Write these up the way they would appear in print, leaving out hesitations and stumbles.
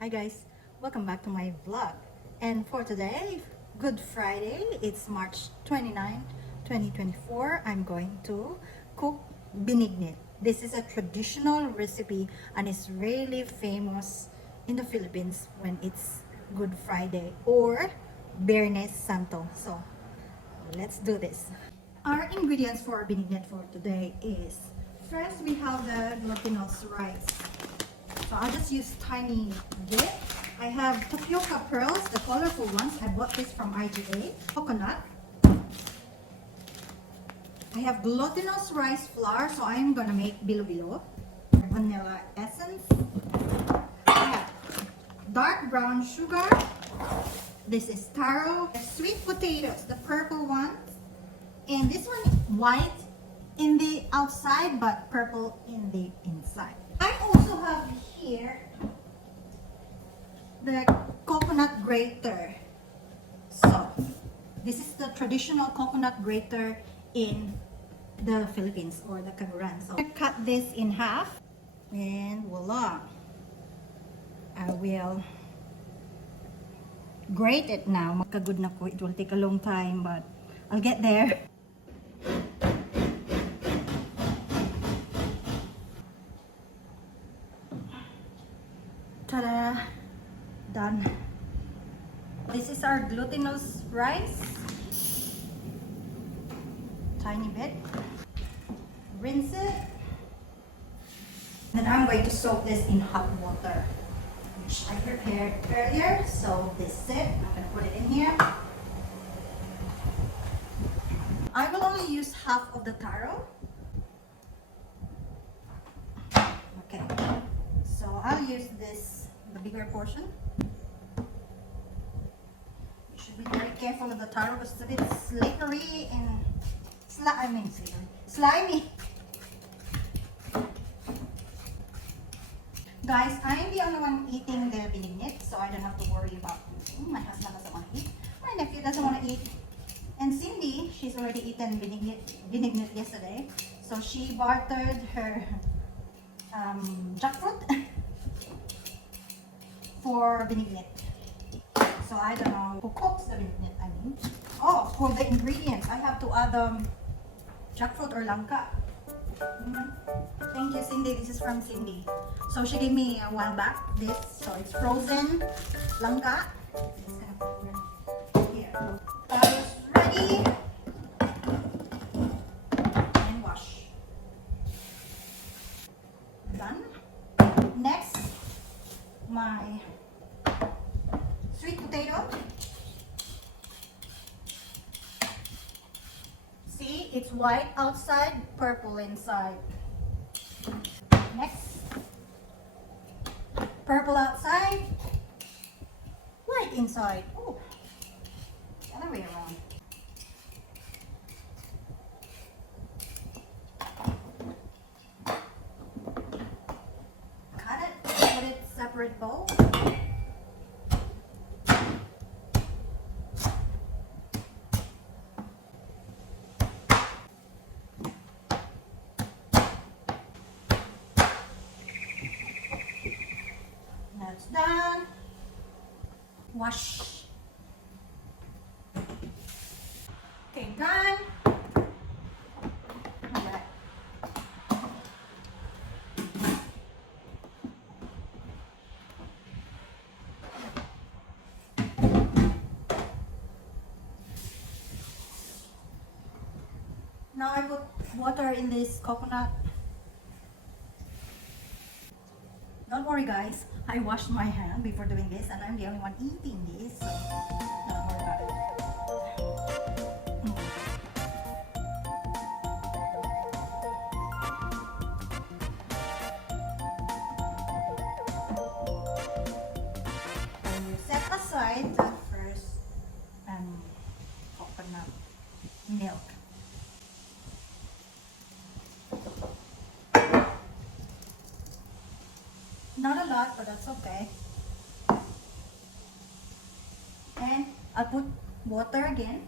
Hi guys, welcome back to my vlog. And for today, Good Friday, it's March 29, 2024. I'm going to cook Binignit. This is a traditional recipe and it's really famous in the Philippines when it's Good Friday or Biyernes Santo. So let's do this. Our ingredients for Binignit for today is, first we have the glutinous rice. So I'll just use tiny bit. I have tapioca pearls, the colorful ones. I bought this from IGA. Coconut. I have glutinous rice flour, so I'm gonna make bilo. Vanilla essence. I have dark brown sugar. This is taro. Sweet potatoes, the purple ones. And this one white in the outside, but purple in the inside. I also have here the coconut grater. So this is the traditional coconut grater in the Philippines or the kudkuran. So I cut this in half and voila. I will grate it now. Makagud na ko. It will take a long time, but I'll get there. Ta-da! Done. This is our glutinous rice. Tiny bit. Rinse it. Then I'm going to soak this in hot water, which I prepared earlier. So this is it. I'm going to put it in here. I will only use half of the taro. Okay. So I'll use this, the bigger portion. You should be very careful of the taro because it's a bit slippery and slimy. Guys, I'm the only one eating the binignit, so I don't have to worry about eating. My husband doesn't want to eat. My nephew doesn't want to eat. And Cindy, she's already eaten binignit yesterday. So she bartered her jackfruit for binignit. So I don't know who cooks the binignit, I mean. Oh, for the ingredients, I have to add jackfruit or langka. Thank you, Cindy. This is from Cindy. So she gave me a while back this. So it's frozen langka. Just gonna put here. It's ready. And wash. Done. Next, my sweet potato. See, it's white outside, purple inside. Next, purple outside, white inside. Oh, the other way around. Cut it, put it separate bowl. That's done. Wash. Okay, done. Alright. Now I put water in this coconut. Don't worry guys, I washed my hand before doing this and I'm the only one eating this, so don't worry about it. And you set aside the first coconut milk. Not a lot, but that's okay. And I'll put water again.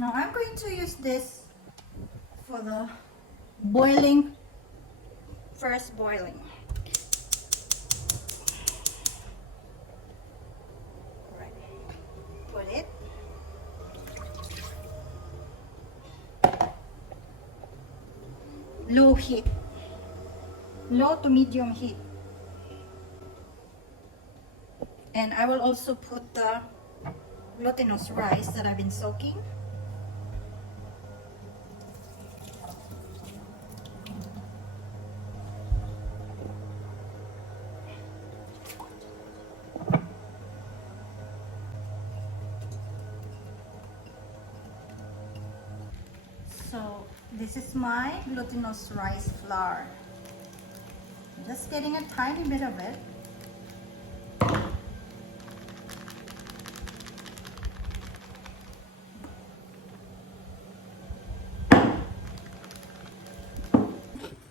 Now I'm going to use this for the boiling, first boiling. Right. Put it. Low heat. Low to medium heat. And I will also put the glutinous rice that I've been soaking. So this is my glutinous rice flour. Just getting a tiny bit of it.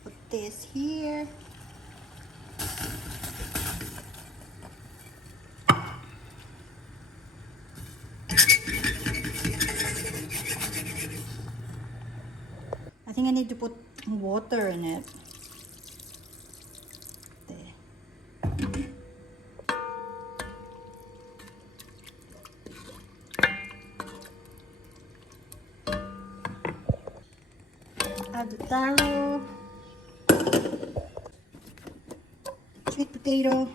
Put this here. I think I need to put water in it. There. Add the taro, sweet potato,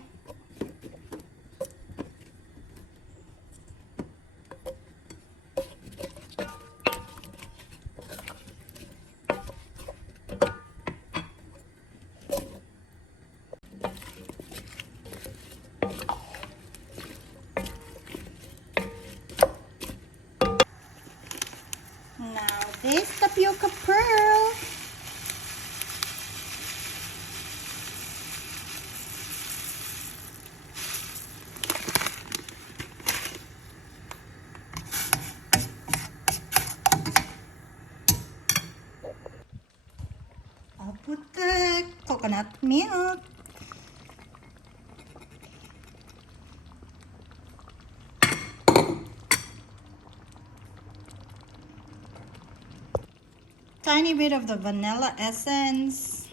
now this tapioca pearl. I'll put the coconut milk. Tiny bit of the vanilla essence.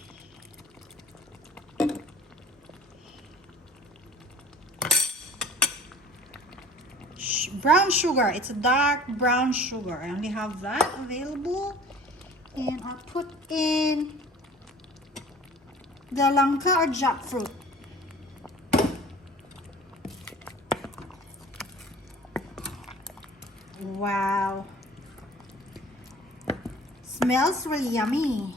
Brown sugar. It's a dark brown sugar. I only have that available. And I'll put in the Langka or jackfruit. Wow. Smells really yummy.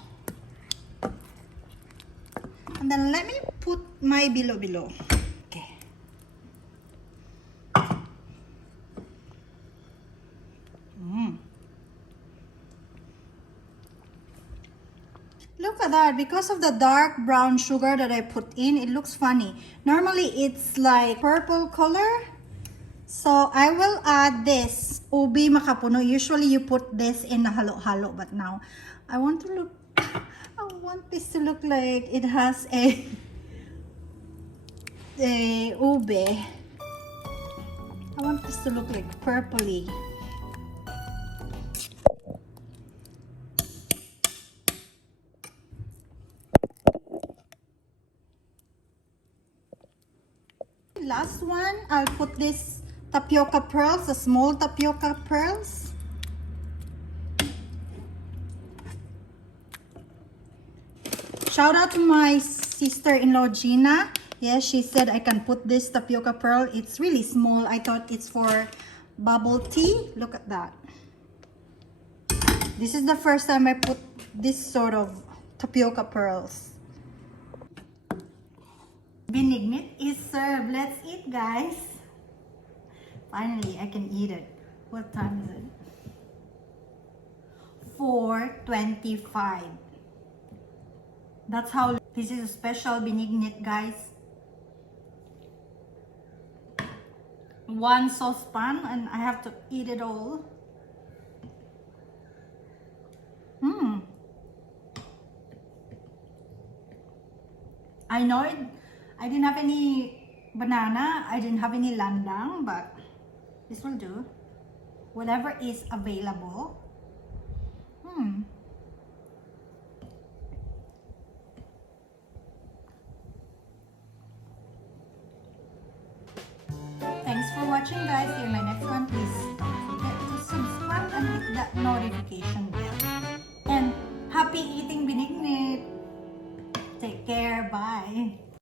And then let me put my bilo. Okay. Look at that. Because of the dark brown sugar that I put in, it looks funny. Normally it's like purple color. So I will add this ubi macapuno. Usually you put this in the halo-halo, but now I want this to look like it has a ube. I want this to look like purpley. Last one, I'll put this tapioca pearls, the small tapioca pearls. Shout out to my sister-in-law Gina. Yes, she said I can put this tapioca pearl. It's really small. I thought it's for bubble tea. Look at that. This is the first time I put this sort of tapioca pearls. Binignit is served. Let's eat, guys. Finally, I can eat it. What time is it? 4:25. That's how. This is a special binignit, guys. One saucepan and I have to eat it all. I know it. I didn't have any banana. I didn't have any landang, but this will do. Whatever is available. notification bell. And happy eating, Binignit! Take care, bye!